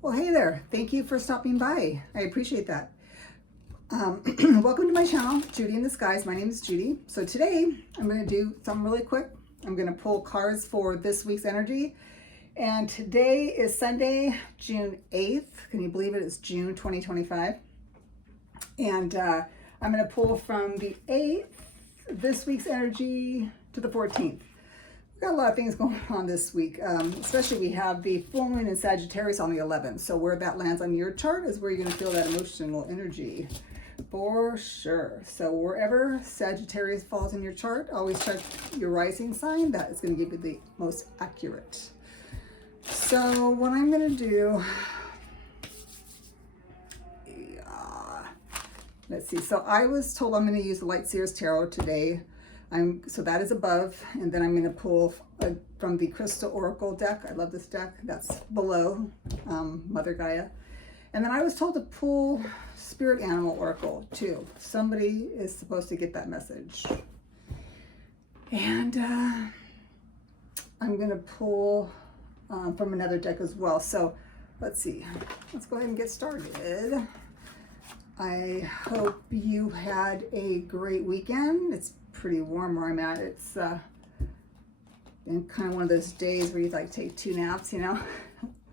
Well, hey there. Thank you for stopping by. I appreciate that. Welcome to my channel, Judy in the Skies. My name is Judy. So today I'm going to do something really quick. I'm going to pull cards for this week's energy. And today is Sunday, June 8th. Can you believe it? It's June 2025. And I'm going to pull from the 8th, this week's energy, to the 14th. We've got a lot of things going on this week, especially we have the full moon in Sagittarius on the 11th. So where that lands on your chart is where you're going to feel that emotional energy for sure. So wherever Sagittarius falls in your chart, always check your rising sign. That is going to give you the most accurate. So what I'm going to do, let's see. So I was told I'm going to use the Light Seers Tarot today. So that is above, and then I'm going to pull from the Crystal Oracle deck. I love this deck. That's below, Mother Gaia. And then I was told to pull Spirit Animal Oracle too. Somebody is supposed to get that message. And I'm going to pull from another deck as well. So let's see. Let's go ahead and get started. I hope you had a great weekend. It's pretty warm where I'm at. It's been kind of one of those days where you like take 2 naps, you know,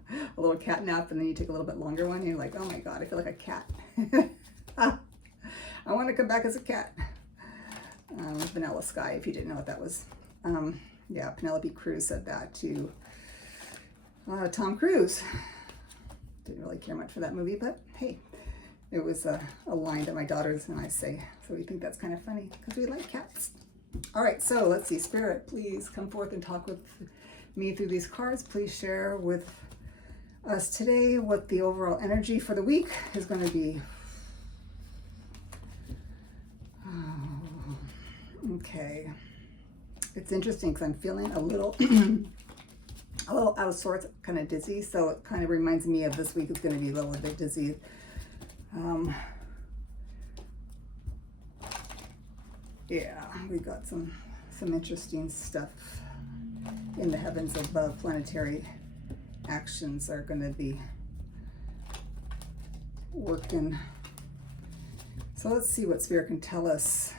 a little cat nap, and then you take a little bit longer one. And you're like, oh my God, I feel like a cat. I want to come back as a cat. Vanilla Sky, if you didn't know what that was. Yeah, Penelope Cruz said that to Tom Cruise. Didn't really care much for that movie, but hey. It was a line that my daughters and I say, so we think that's kind of funny because we like cats. All right, so let's see. Spirit, please come forth and talk with me through these cards. Please share with us today what the overall energy for the week is going to be. Oh, okay. It's interesting because I'm feeling a little out of sorts, kind of dizzy. So it kind of reminds me of this week is going to be a little bit dizzy. Yeah, we got some interesting stuff in the heavens above. Planetary actions are going to be working. So let's see what Spirit can tell us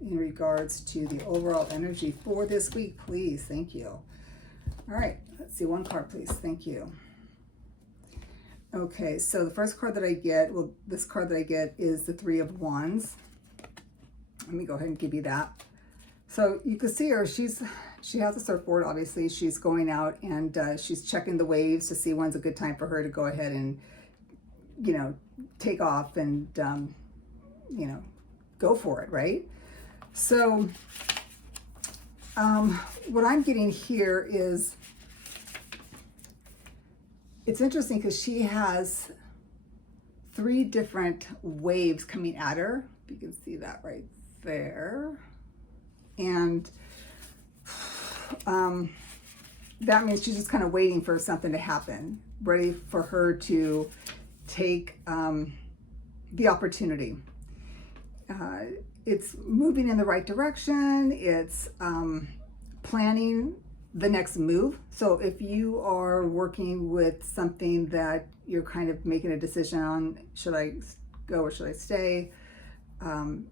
in regards to the overall energy for this week, please. Thank you. All right, let's see one card, please. Thank you. Okay, so the first card that I get, well, this card that I get is the 3 of Wands. Let me go ahead and give you that. So you can see her, she has a surfboard, obviously. She's going out and she's checking the waves to see when's a good time for her to go ahead and, you know, take off and, you know, go for it, right? So what I'm getting here is, it's interesting because she has 3 different waves coming at her. You can see that right there. And that means she's just kind of waiting for something to happen, ready for her to take the opportunity. It's moving in the right direction. It's planning the next move. So if you are working with something that you're kind of making a decision on, should I go or should I stay? And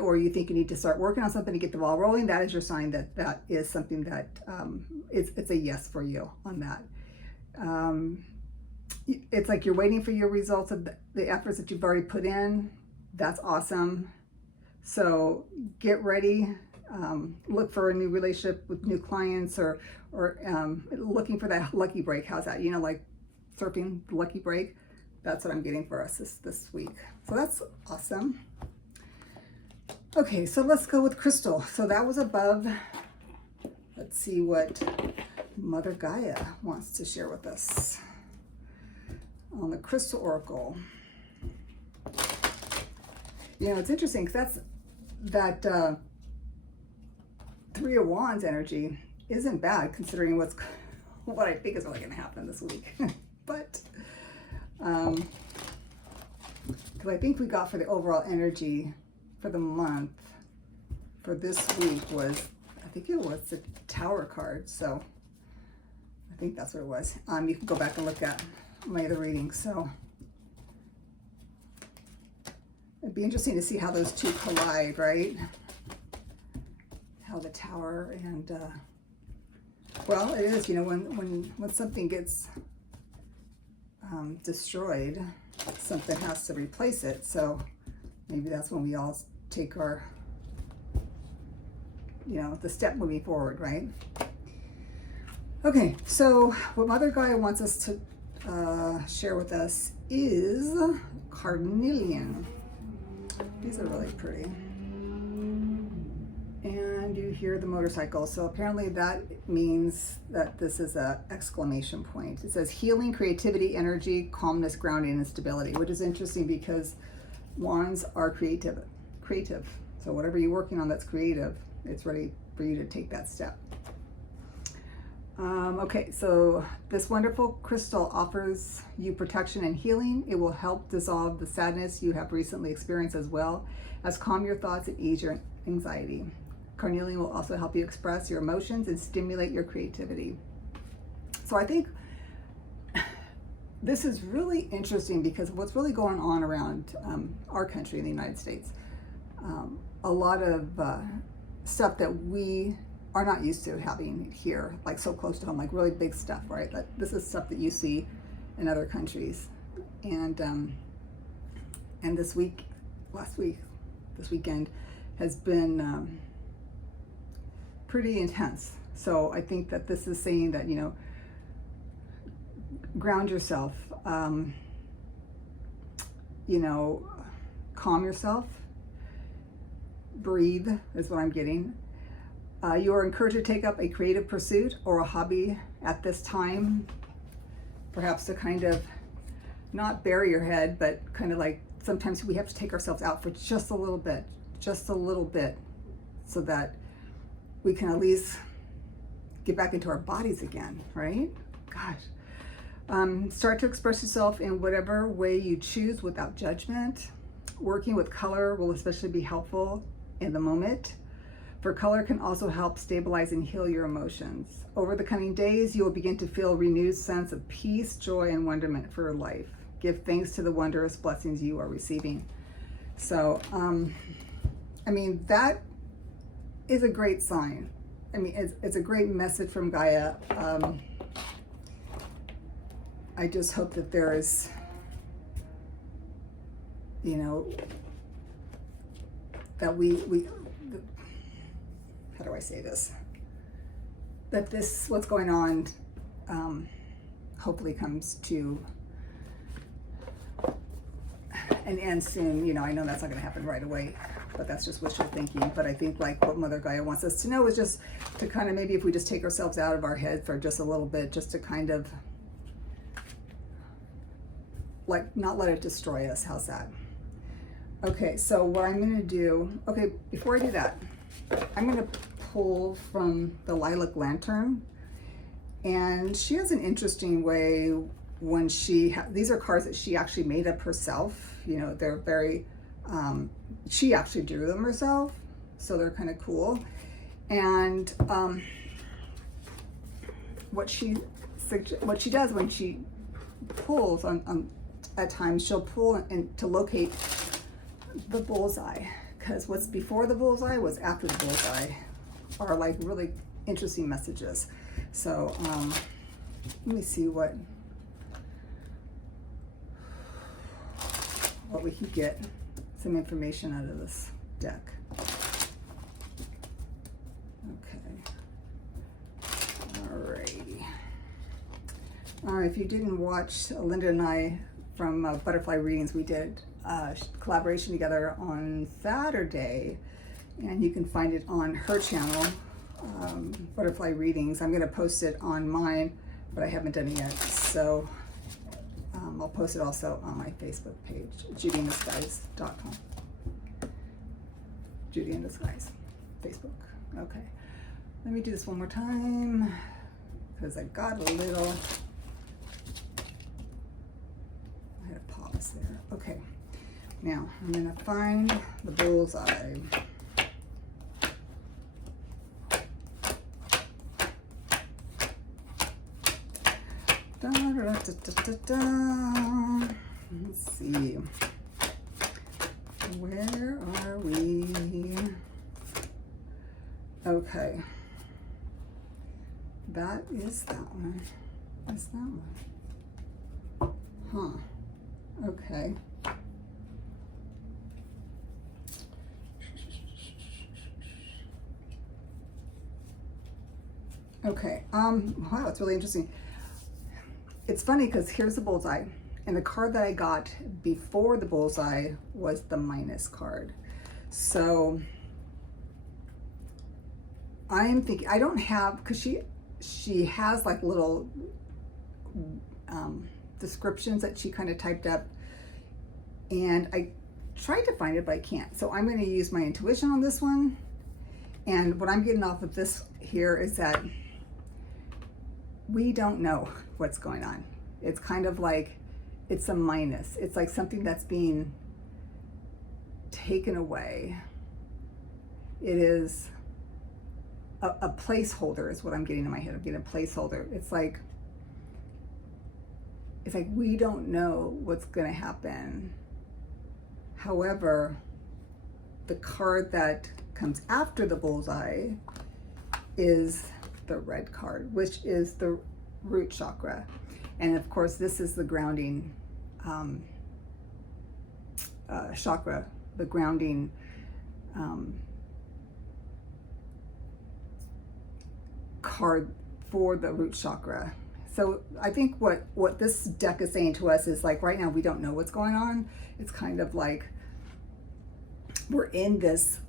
or you think you need to start working on something to get the ball rolling, that is your sign that that is something that it's a yes for you on that. It's like you're waiting for your results of the efforts that you've already put in. That's awesome. So get ready. Look for a new relationship with new clients, or looking for that lucky break. How's that? You know, like surfing the lucky break. That's what I'm getting for us this week. So that's awesome. Okay, so let's go with Crystal. So that was above. Let's see what Mother Gaia wants to share with us on the Crystal Oracle. You know, it's interesting because that 3 of Wands energy isn't bad considering what I think is really going to happen this week. But because I think we got for the overall energy for the month for this week was, I think it was the Tower card. So I think that's what it was. You can go back and look at my other readings. So it'd be interesting to see how those two collide, right? How the Tower and, well, it is, you know, when something gets destroyed, something has to replace it. So maybe that's when we all take our, you know, the step moving forward, right? Okay, so what Mother Gaia wants us to share with us is carnelian. These are really pretty. And you hear the motorcycle. So apparently that means that this is a exclamation point. It says healing, creativity, energy, calmness, grounding, and stability, which is interesting because wands are creative. So whatever you're working on that's creative, it's ready for you to take that step. Okay, so this wonderful crystal offers you protection and healing. It will help dissolve the sadness you have recently experienced, as well as calm your thoughts and ease your anxiety. Carnelian will also help you express your emotions and stimulate your creativity. So I think this is really interesting because what's really going on around our country in the United States, a lot of stuff that we are not used to having here, like so close to home, like really big stuff, right? Like this is stuff that you see in other countries. And this weekend has been pretty intense. So I think that this is saying that, you know, ground yourself, you know, calm yourself, breathe is what I'm getting. You are encouraged to take up a creative pursuit or a hobby at this time, perhaps to kind of not bury your head, but kind of like sometimes we have to take ourselves out for just a little bit, so that we can at least get back into our bodies again, right? Gosh. Start to express yourself in whatever way you choose without judgment. Working with color will especially be helpful in the moment, for color can also help stabilize and heal your emotions. Over the coming days, you will begin to feel a renewed sense of peace, joy, and wonderment for life. Give thanks to the wondrous blessings you are receiving. So, I mean, that is a great sign. I mean, it's a great message from Gaia. I just hope that there is, you know, that how do I say this? That this, what's going on, hopefully comes to an end soon. You know, I know that's not going to happen right away, but that's just wishful thinking. But I think like what Mother Gaia wants us to know is just to kind of, maybe if we just take ourselves out of our head for just a little bit, just to kind of like not let it destroy us. How's that? Okay, so what I'm going to do, okay, before I do that, I'm going to pull from the Lilac Lantern, and she has an interesting way when these are cards that she actually made up herself. You know, they're very, she actually drew them herself, so they're kind of cool. And what she does when she pulls at times, she'll pull and to locate the bullseye, because what's before the bullseye was after the bullseye are like really interesting messages. So let me see what we can get some information out of this deck. Okay, alrighty. All right, if you didn't watch Linda and I from Butterfly Readings, we did collaboration together on Saturday, and you can find it on her channel, Butterfly Readings. I'm going to post it on mine, but I haven't done it yet, so I'll post it also on my Facebook page, judyindisguise.com. Judy in Disguise, Facebook. Okay, let me do this one more time because I got a little, I had a pause there. Okay. Now, I'm going to find the bullseye. Let's see. Where are we? Okay. That is that one. That's that one. Huh. Okay. Okay. Wow, it's really interesting. It's funny because here's the bullseye, and the card that I got before the bullseye was the minus card. So I am thinking, I don't have, because she has like little descriptions that she kind of typed up, and I tried to find it, but I can't. So I'm going to use my intuition on this one. And what I'm getting off of this here is that we don't know what's going on. It's kind of like, it's a minus. It's like something that's being taken away. It is a placeholder is what I'm getting in my head. I'm getting a placeholder. It's like we don't know what's going to happen. However, the card that comes after the bullseye is the red card, which is the root chakra. And of course, this is the grounding chakra, the grounding card for the root chakra. So I think what this deck is saying to us is like, right now we don't know what's going on. It's kind of like we're in this,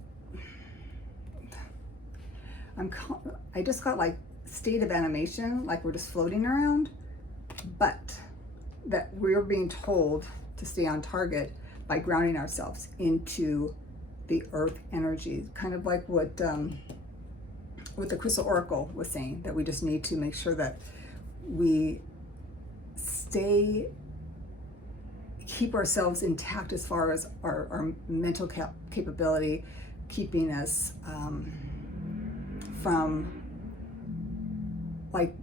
I just got like state of animation, like we're just floating around, but that we're being told to stay on target by grounding ourselves into the earth energy, kind of like what the Crystal Oracle was saying, that we just need to make sure that we keep ourselves intact as far as our mental capability, keeping us from like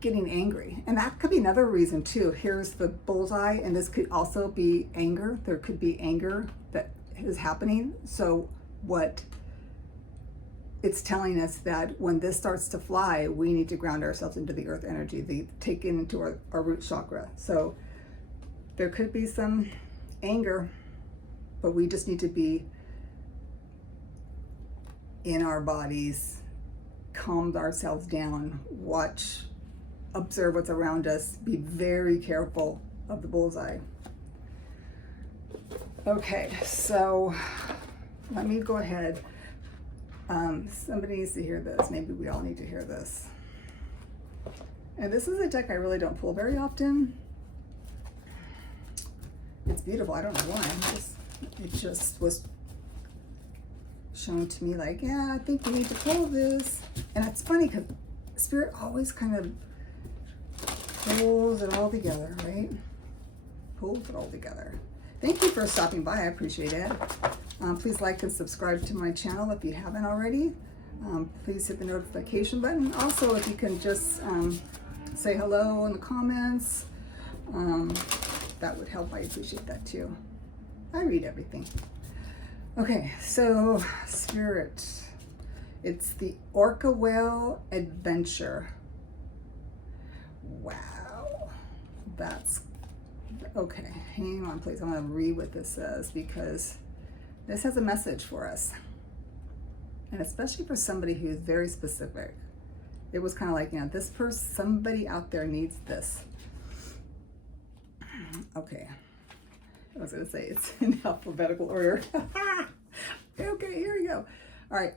getting angry. And that could be another reason too. Here's the bullseye, and this could also be anger. There could be anger that is happening. So what it's telling us that when this starts to fly, we need to ground ourselves into the earth energy, take it into our root chakra. So there could be some anger, but we just need to be in our bodies, calm ourselves down, watch, observe what's around us, be very careful of the bullseye. Okay, so let me go ahead. Somebody needs to hear this. Maybe we all need to hear this. And this is a deck I really don't pull very often. It's beautiful. I don't know why. It just was shown to me like, yeah, I think we need to pull this. And it's funny because Spirit always kind of pulls it all together, right? Pulls it all together. Thank you for stopping by. I appreciate it. Please like and subscribe to my channel if you haven't already. Please hit the notification button. Also, if you can just say hello in the comments, that would help. I appreciate that too. I read everything. Okay, so Spirit, it's the Orca Whale Adventure. Wow, that's okay. Hang on, please. I'm going to read what this says because this has a message for us, and especially for somebody who's very specific. It was kind of like, you know, this person, somebody out there needs this. Okay, I was going to say it's in alphabetical order. Okay, here we go. All right,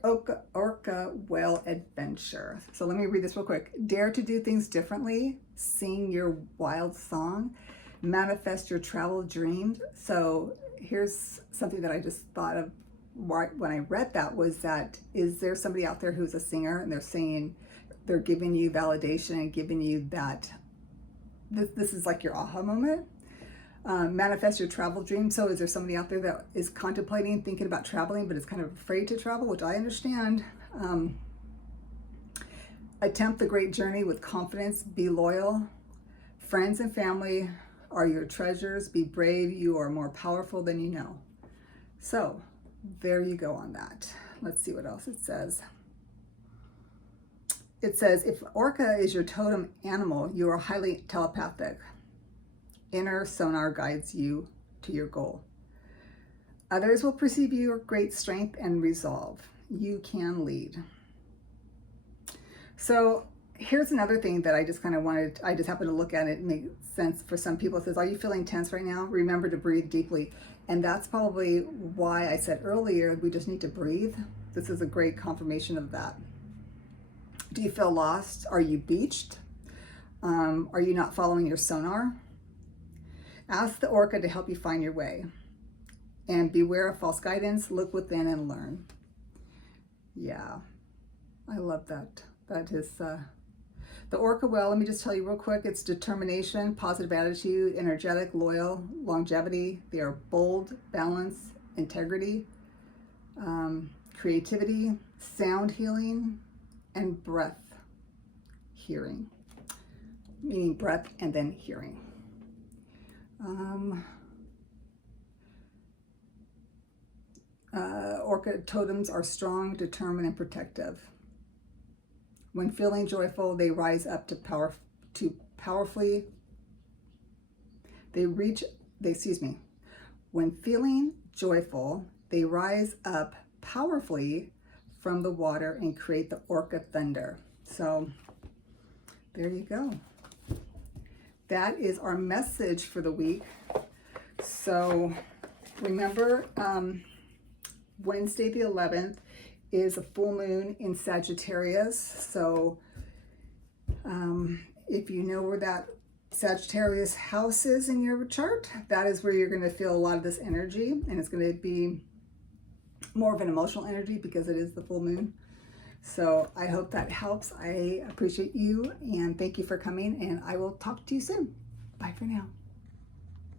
Orca Whale Adventure. So let me read this real quick. Dare to do things differently. Sing your wild song. Manifest your travel dreams. So here's something that I just thought of right when I read that, was that, is there somebody out there who's a singer and they're saying, they're giving you validation and giving you that, this is like your aha moment. Manifest your travel dream. So is there somebody out there that is contemplating, thinking about traveling, but is kind of afraid to travel, which I understand. Attempt the great journey with confidence. Be loyal. Friends and family are your treasures. Be brave. You are more powerful than you know. So there you go on that. Let's see what else it says. It says, if orca is your totem animal, you are highly telepathic. Inner sonar guides you to your goal. Others will perceive your great strength and resolve. You can lead. So here's another thing that I just kind of wanted, I just happened to look at it and make sense for some people. It says, are you feeling tense right now? Remember to breathe deeply. And that's probably why I said earlier, we just need to breathe. This is a great confirmation of that. Do you feel lost? Are you beached? Are you not following your sonar? Ask the orca to help you find your way. And beware of false guidance. Look within and learn. Yeah, I love that. That is the orca. Well, let me just tell you real quick. It's determination, positive attitude, energetic, loyal, longevity. They are bold, balance, integrity, creativity, sound healing, and breath hearing, meaning breath and then hearing. Orca totems are strong, determined, and protective. When feeling joyful, they rise up powerfully. When feeling joyful, they rise up powerfully from the water and create the orca thunder. So there you go. That is our message for the week. So remember, Wednesday the 11th is a full moon in Sagittarius. So if you know where that Sagittarius house is in your chart, that is where you're going to feel a lot of this energy, and it's going to be more of an emotional energy because it is the full moon. So I hope that helps. I appreciate you and thank you for coming, and I will talk to you soon. Bye for now.